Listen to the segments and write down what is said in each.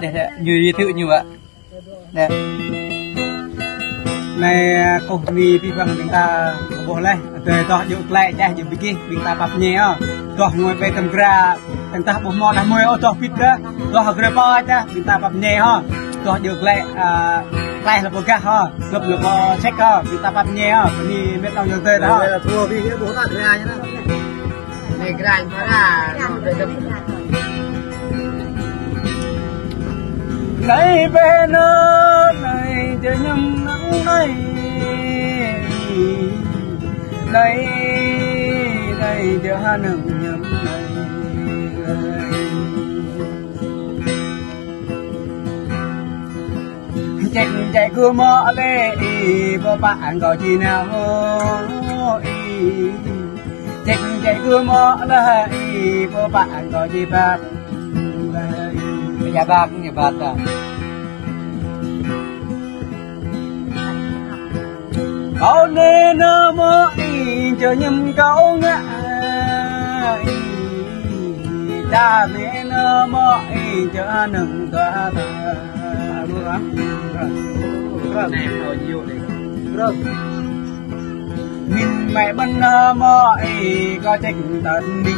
Đây như thử như vậy. Đây. Này cô mi pi bằng chúng ta bộ lên, từ đó dụ lại cha dụ biki, chúng ta bắp nhẹ, đó ngồi về tầm ra, chúng ta bộ mòn làm mồi ô tô fit đó, đó học rồi bao cha, chúng ta bắp nhẹ ha, đó dụ lại là bộ ga ha, lập là check ha, chúng ta bắp nhẹ ha, mi biết đâu nhiều tơi đó. Đây là thua vì cái bố ta thứ hai nhá. Này cái anh phải là này về nơi này chờ nhầm nắng này đây đây chờ hà nâng nhầm này chạy chạy cứ mơ lê vô bạn có chi nào chạy chạy cứ mơ lê vô bạn có chi bạc nhà bạc nhà bạc à cậu nên mơ chờ nhầm cậu ngã ta nên mơ chờ nâng ta này rồi nhiều đấy. rồi mình mẹ bên mơ có trách tận đi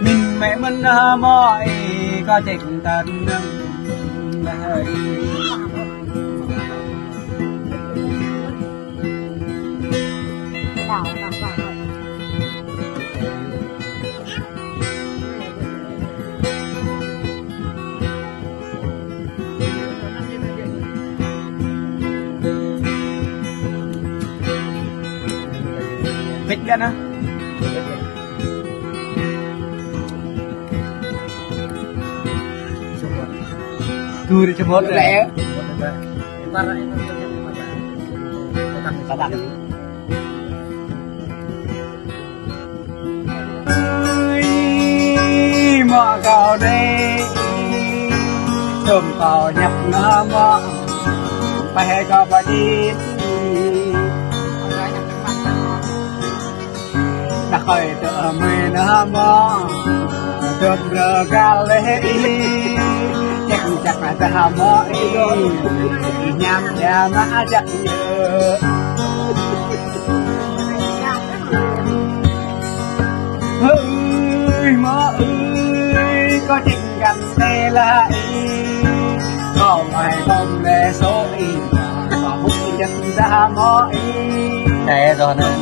mình mẹ bên mơ có trách tận đây vịt ra nữa tôi đi cho một lẻ mọ cào đây thơm cào nhập nó mọ phải có bao nhiêu đã khỏi tựa mình mò được rờ ga lê chắc là ta mò nhằm nhà má chắc nhớ ơi mò ơi có tình cảm tê lại có ngoài không để số mà hút chân ra mò thế rồi nên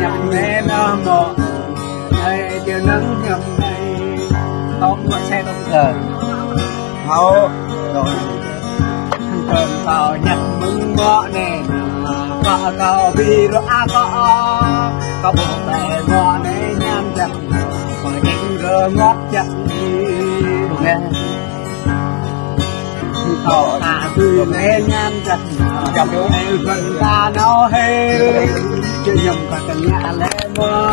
nhầm nên mò đây chưa nắng nhầm đây không có xe không giờ hậu rồi cơm tàu nhặt mừng mọ nè có vì rõ có bộ bè mọ nè nhám chặt có những rơ ngót chặt nghe tàu ta cứ nè nhám chặt trong em phần ta nó hê chưa nhầm cả từng nhà lẽ mơ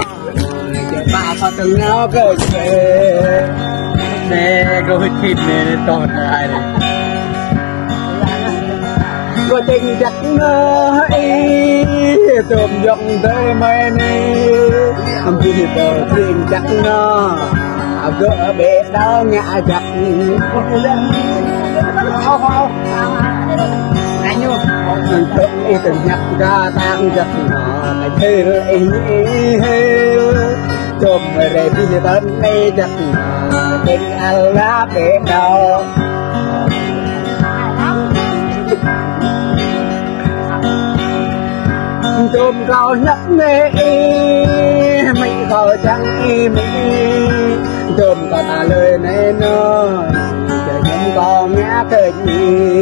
bà có từng nó cơ chế nè rồi thịt nè tồn lại có tình chắc nó tôm dòng tới mây này không chỉ tờ tình chắc nó gỡ bể đau ngã chặt anh nhung từng tự từng nhặt ra tăng chặt nó phải chơi rồi chôm về đi đến đây chặt tình ăn lá bể đau chôm cao nhấp mê mình khờ chẳng mình chôm có ta lời này nó chờ nhắm có ngã cái gì